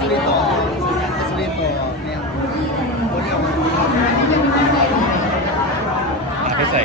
สวีต่อสวีต่อเนี่ยคนที่ออาไม่ใส่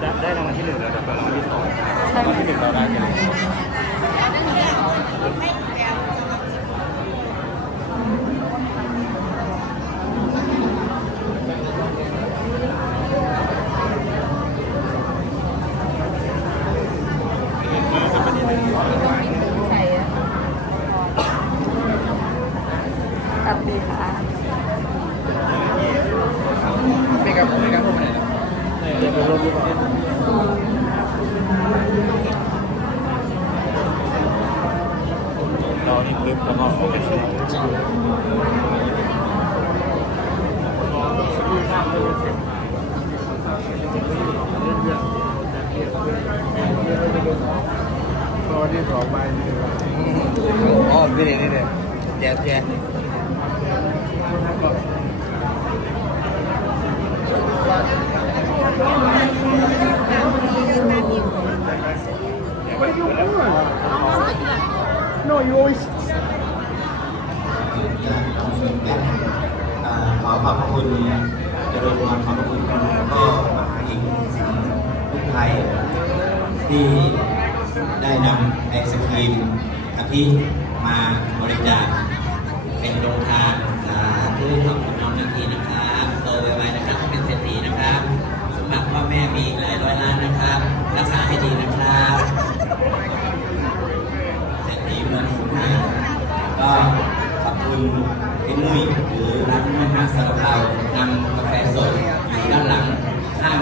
ได้ได้รางวัลที่หนึ่งแล้วเดี๋ยวไปรางวัลที่สองรางวัลที่หนึ่งเราได้กันเลย ใส่อะตับดีค่ะ ไม่ครับไม่ครับผมไหนนะเดี๋ยวไปรถดีกว่าเรานี่คลิปแล้วก็โฟกัสเลยตัวที่สองใบอ๋อนี่นี่นี่แจ๊แจ๊ No, you always อ่าขอขอบคุณเจริญพรขอบพระคุณแล้วก็มหาหญิงทุกไทยที่ได้นำไอศครีมกะทิมาบริจาคเป็นโรงทานสาธุขอบคุณน้องนาทีนะครับโตไวๆนะครับให้เป็นเศรษฐีนะครับสมบัติพ่อแม่มีหลายร้อยล้านนะครับ รักษาให้ดีนะครับ เศรษฐีเหมือนคุณไทยก็ขอบคุณพี่มุ้ยหรือร้านมุ้ยฮะสำหรับเรานำกาแฟสดอยู่ด้านหลังข้าง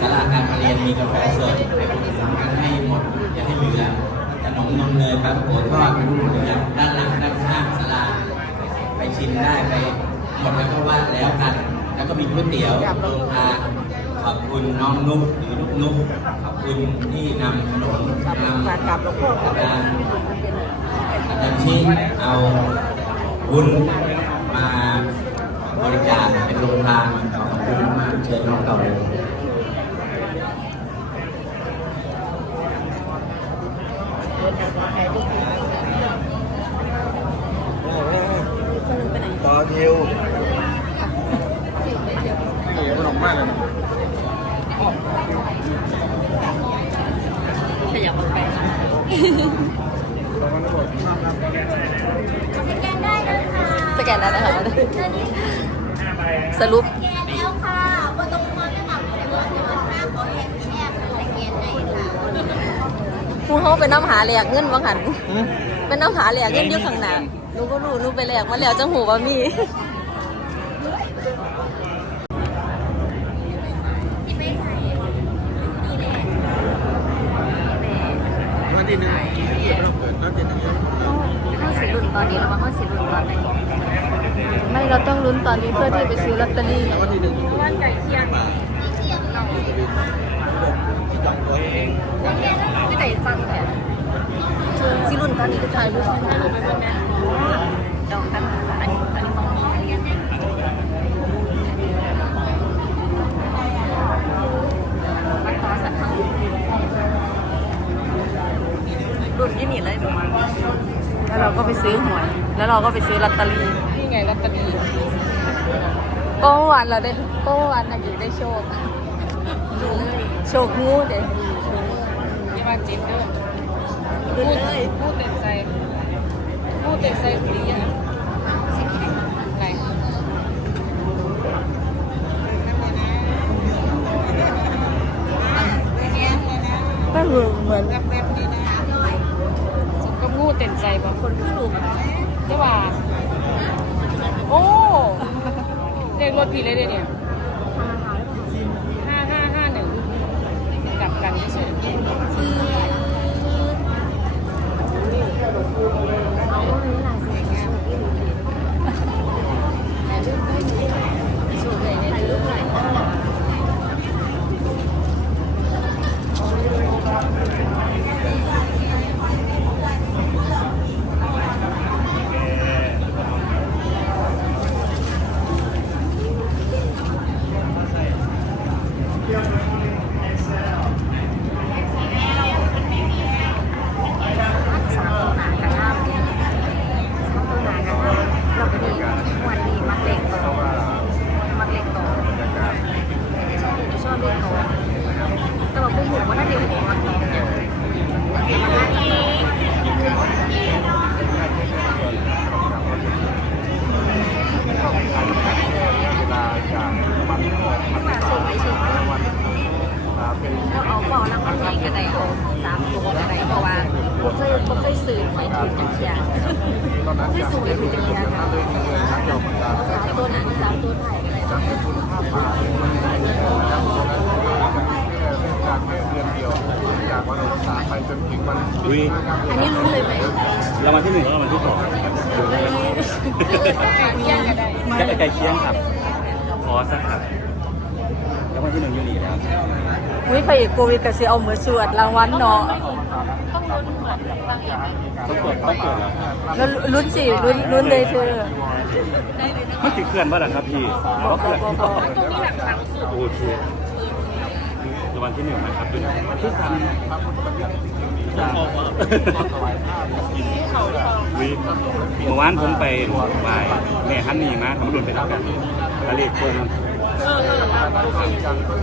ศาลาการประเรียนมีกาแฟสดไปอุดหนุนกันให้หมดอย่าให้เหลือข นมนเนยปั๊บโกทอดเป็นหมดเลยด้านหลังด้านข้างศาลาไปชิมได้ไปหมดแล้วก็ว่าแล้วกัน แล้วก็มีก๋วยเตี๋ยวโรงทานขอบคุณน้องนุ๊กหรือนุ๊กนุ๊กขอบคุณที่นำขนมนำฝากกลับหลวงพ่ออาจารย์อาจารย์ชี้เอาบุญมาบริจาคเป็นโรงทานขอบคุณมากเชิญน้องต่อเลย ต่อคิวโอ้โหขนมมากเลยขยับออกไปค่ะรางวัลทั้งหมดสแกนได้นะคะสรุป แล้วค่ะบนตรงมือจะหมักในบนที่มันหน้าขอแอนแอบสแกนได้ค่ะ ผู้เขาไปน้ำหาแหลกเงินวังหันเป็นน้ำหาแหลกเงินอยู่ข้างหน้าหนูก็รู้หนูไปแหลกมาแล้วจังหูว่ามีที่ไม่ใช่นี่แหละวันที่หนึ่งเราเปิดแล้วจะต้องห้าสิรุ่นตอนนี้หรือว่าห้าสิรุ่นตอนไหนไม่เราต้องลุ้นตอนนี้เพื่อที่ไปซื้อลอตเตอรี่วันที่หนึ่งวันไก่เคียงที่จอง ตัวเองไม่ใจฟังแต่สิรุ่นตอนนี้ก็ถ่ายรูปถ่ายรูปไปบนแม่ดอกกันอันนี้อันนี้ของน้องมันต่อสัตว์รุ่นที่นี่เลยประมาณแล้วเราก็ไปซื้อหวย แล้วเราก็ไปซื้อลอตเตอรี่นี่ไงลอตเตอรี่ก็เมื่อวานเราได้ก็เมื่อวานนางอยู่ได้โชค โชคงูเด็ นี่มาจิตเด้อดูเลยพูดเต็มใจพูดเต็มใจฟรีอะอะไรก็เหมือนเหมือนสมกับงูเต็มใจบางคนผู้ลูกเจ้าว่าโอ้เรียกรถผิดเลยเดี๋ยวเนี่ยห้าห้าห้าหนึ่งกลับกันเฉย เอาเวลาเสียงานสูงเลยในรูปไหน เอาเบาแล้วมันใหญ่ก็ได้เอาสามตัวก็ได้เพราะว่าบ่เคยบ่เคย ซื้อหวยถูกจักเที่ยบ่เคยซื้อหวยถูกจักเที่ยค่ะสามตัวนั้นสามตัวไทยอะไรบ้างอุ้ยอันนี้รู้เลยไหมรางวัลที่หนึ่งแล้วรางวัลที่สองเยี่ยงกันได้แค่ไกลเคียงครับขอสักครับรางวัลที่หนึ่งยูนีแล้ววิพระเอกโควิดก็สิเอาเหมือนสวดรางวัลเนาะ ต้องเปิดต้องเปิดแล้วแล้วลุ้นสิลุ้นลุ้นเลยเธอไม่ติดเคลื่อนป่ะล่ะครับพี่ก็เคลื่อนโอเครางวัลที่หนึ่งนะครับเป็นที่สามสามวิเมื่อวานผมไปไหว้แม่ฮันนี่มาทำรุ่นไปแล้วกันทะเลกง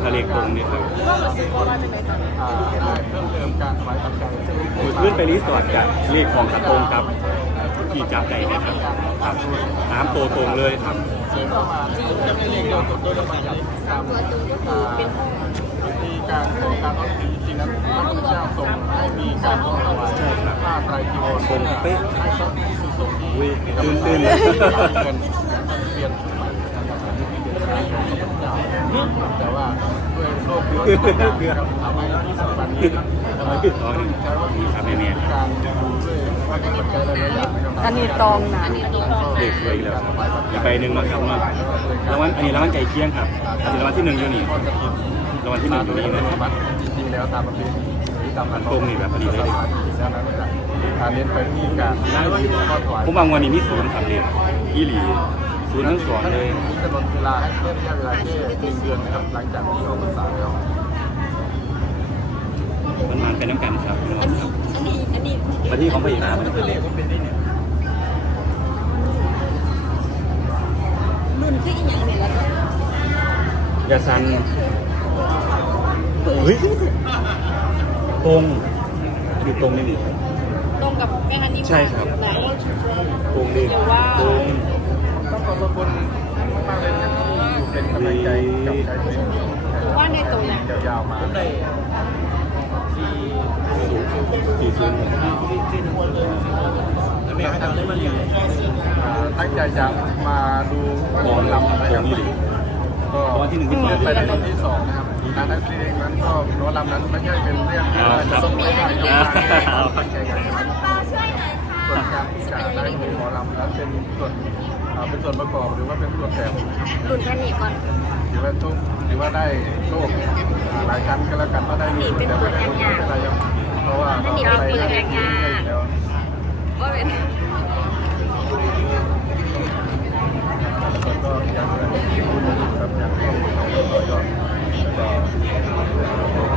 ทะเลกงนี่ครับขึ้นไปรีสอร์ทกับเลขของกระตงครับขี่จับไหนนะครับน้ำโตตรงเลยครับมีการโครงการวัคซีนจริงๆนั้นพระพุทธเจ้าทรงให้มีการถวายผ้าไตรจีวรตรงเป๊ะให้พระภิกษุสงฆ์ที่อุ้ยตื่นตื่นเงินเลยน แต่ว่าด้วยโรคเยอะนะครับทำให้ปัจจุบันนี้ทำให้ขึ้นสองหนึ่งนี่ครับแม่แม่การดูด้วยว่าจะปัจจัยหลายๆอย่างนะอันนี้ตองนะเด็กสวยอีกแล้วครับอย่าไปหนึ่งมาครับเนารางวัลอันนี้รางวัลไก่เคียงครับอันนี้รางวัลที่หนึ่งอยู่นี่รางวัลที่หนึ่งอยู่นี่นะครับจริงๆแล้วตามประเพณีที่ตามอันตรงนี่แบบพอดีเลยแล้วนั้นการเน้นไปที่การผมวางวันนี้มีศูนย์ครับเด็กอีหลี ศูนย์ทั้งสองเลยมีกำหนดเวลาให้เพิ่มระยะเวลาแค่หนึ่งเดือนนะครับหลังจากที่ออกพรรษาแล้วมันมันเป็นน้ำกันครับพี่น้องครับอันนี้อันนี้มาที่ของพระเอกนะมันคือเด็กรุ่นคืออีหยังนี่ล่ะยาซันเฮ้ยตรงอยู่ตรงนี่นี่ตรงกับแม่ฮันนี่ใช่ครับตรงนี่เดี๋ยวว่าตรง ต้องขอบพระคุณมากๆเลยที่อยู่เป็นกำลังใจกับชายตัวเองว่าในตัวอย่างยาวๆมาได้สี่ศูนย์สี่ศูนย์ที่ทีนึงวันเลยแล้วมีใครตั้งใจจะมาดูหมอลำนะครับก็วัลที่หนึ่งที่สองไปในวันที่สองนะครับการนักแสดงนั้นก็หมอลำนั้นไม่ใช่เป็นเรื่องที่ว่าจะต้องมีอะไรเยอะตั้งใจกันส่วนการที่จะได้ดูหมอลำนั้นเป็นส่วน อ่าเป็นส่วนประกอบหรือว่าเป็นส่วนแถมรุ่นแค่นี้ก่อนหรือว่าโชคหรือว่าได้โชคอ่าหลายชั้นก็แล้วกันว่าได้มีแต่ไม่ได้รู้อะไรครับเพราะว่าเราได้ได้แล้วว่าเป็นแล้วก็ยังเหลือที่คุณครับยังต้องต่อยอดก็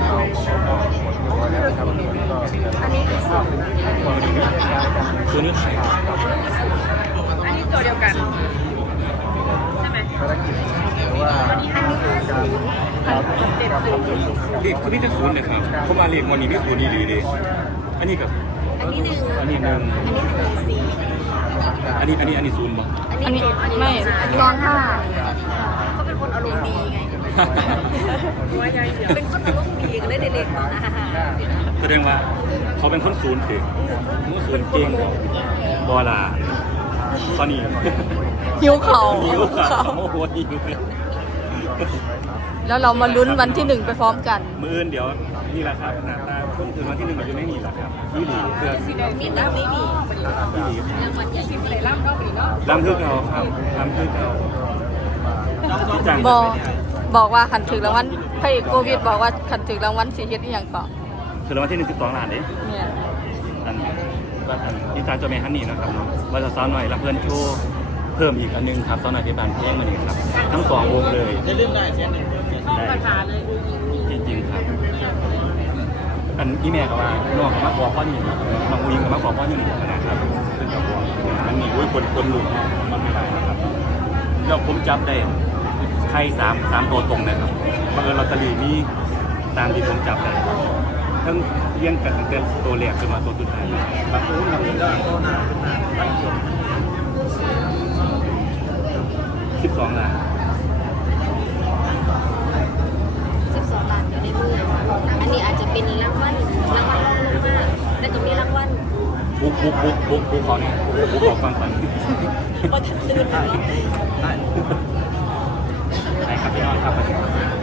เอาเอาหมดเรียบร้อยแล้วนะครับก็อันนี้คือสองคือนี่ใครอันนี้ ตัวเดียวกันภารกิจหรือว่าการครับกับผมเด็กคนนี้จะศูนย์เลยครับเขามาเรียกวันนี้ไม่ศูนย์นี่เลยดิอันนี้กับอันนี้หนึ่งอันนี้หนึ่งอันนี้หนึ่งสี่อันนี้อันนี้อันนี้ศูนย์บ่อันนี้เจ็ดอันนี้ไม่สามตองห้าเขาเป็นคนอารมณ์ดีไงเป็นคนอารมณ์ดีก็เลยเด็กๆมาแสดงว่าเขาเป็นคนศูนย์ถึงมูศูนย์เก่งบอลา ตอนนี้หิวเขาหิวเขาขาวโอ้โหหิวแล้วเรามาลุ้นวันที่หนึ่งไปพร้อมกัน มืออื่นเดี๋ยวนี่แหละครับหน้าตาคนถึงวันที่หนึ่งเราจะไม่มีหรอกครับยี่หลีเสื้อมีแต่ไม่มียี่หลีรางวัลใหญ่ที่ไหนร่ำก็มีเนาะลำคือเขาครับลำคือเขาที่จังบอกบอกว่าขันถึงรางวัลพระเอกโควิดบอกว่าขันถึงรางวัลสีเฮ็ดอหย่างก่อนคือรางวัลที่หนึ่งสิบสองล้านเด้เนี่ยอันก็ อันดิจานเจ้าแม่ฮันนี่นะครับเนาะว่าจะสาวหน่อยรับเพื่อนโชว์เพิ่มอีกอันนึงครับสาวหน่อยที่บานเพลงมานี่ครับ ทั้งสองวงเลยจะเล่นได้เสียหนึ่งได้จริงๆครับ อันอีแม่ก็ว่าน้องมาขอพ่อนี่น้องอุ้งก็มาขอพ่อนี่นะครับซึ่งกับวงมันมีอุ้ยคนคนหลุดมันไม่ได้นะครับแล้วผมจับได้ใครสามสามตัวตรงนะครับบังเอิญลอตเตอรี่มีตามที่ผมจับได้ ทั้งเลี้ยงกันตั้งแต่ตัวแรกจนมาตัวสุดท้ายเลยบางคนบางคนก็สิบสองล้านสิบสองล้านอยู่ในมืออันนี้อาจจะเป็นรางวัลรางวัลรองลงมาแล้วก็มีรางวัลบุ๊กบุ๊กบุ๊กบุ๊กบุ๊กเขาเนี่ยบุ๊กเขาฟังก่อนบ่ทันตื่นเลยได้ครับพี่น้องครับ